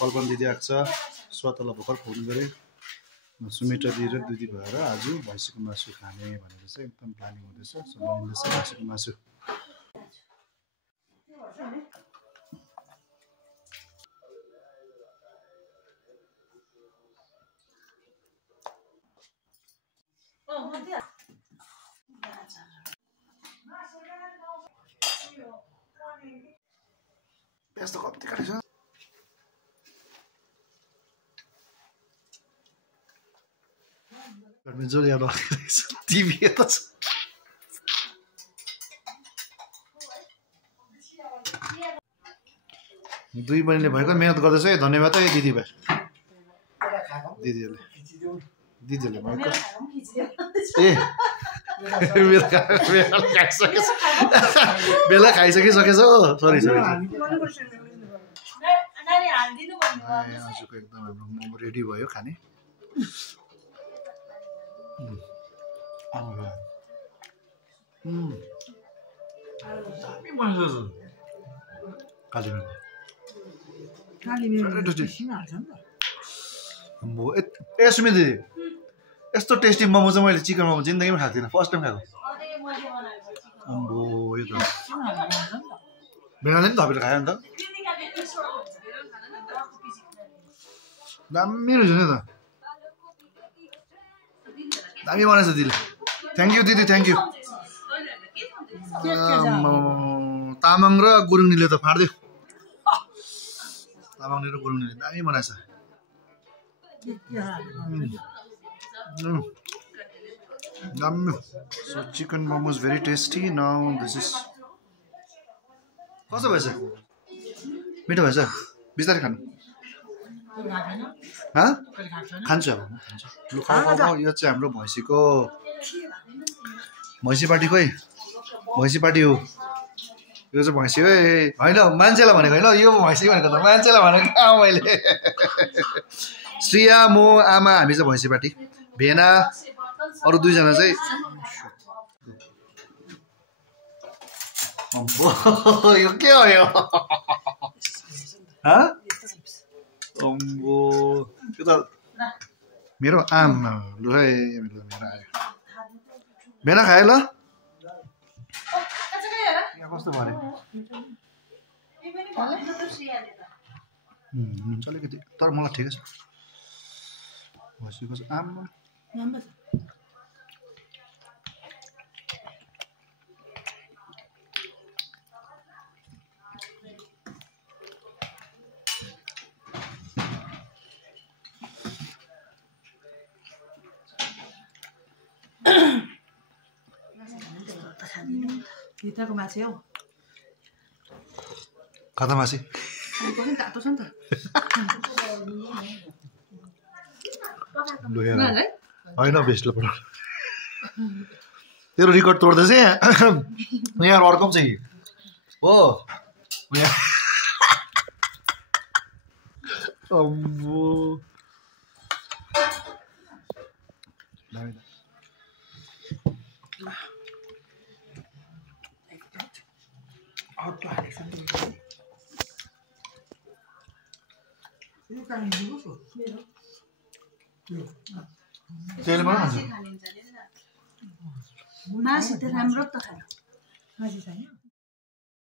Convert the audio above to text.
कल्पना दिदी आएको छ स्वतलाई भर्खर फोन गरेँ सुमित्रा दिदी र दिदी भएर आज भैँसीको मासु खाने भनेर चाहिँ एकदम प्लानिङ हुँदैछ सो बनिँदैछ भैँसीको मासु प्याज त कति काटेको छ जो याद टिभी यता छ दुई बहिनीले भएको मेहनत गर्दैछ है धन्यवाद है दिदी भाइ दिदीहरूले भएको ए बेला खाइसकिसकेछ सरी आजको एकदम हाम्रो मोमो रेडी भयो खाने ए सुमित दिदी यस्तो टेस्टी मोमो चाहिँ मैले चिकन मोमो जिन्दगीमा खाएको थिइनँ फर्स्ट टाइम खाएको अम्बो यो त बेलाले पनि थपेर खायो नि त दामी रहेछ नि त दामी बनाएछ दिदीले थ्याङ्क यू दिदी थ्याङ्क यू तामाङ र गुरुङनीले त फाड्दियो तामाङले र गुरुङनीले दामी बनाएछ दामी so chicken momo is very tasty now this is कस्तो भएछ मिठो भएछ बिस्तारै खानु खान्छु अब लु खाऊ यो चाहिँ हाम्रो भैँसीको भैँसी पार्टी हो यो चाहिँ भैँसी है होइन मान्छेलाई भनेको होइन यो भैँसी भनेको त मान्छेलाई भनेको कहाँ मैले श्रिया म आमा हामी चाहिँ भैँसी पार्टी भेना अरू दुईजना चाहिँ यो के हो यो अम्बो यो त मेरो आमा लु है मेरो आयो भेना खायो ल कस्तो भने अलिकति तर मलाई ठिकै छ भैँसीको आमा भित्रको माछे हौ कता माछे तातो छ नि त होइन बेस्टले पठाउ तेरो रेकर्ड तोड्दैछ यहाँ अर्को पनि छ कि हो अम्बो मासु त राम्रो त खानु मासु छैन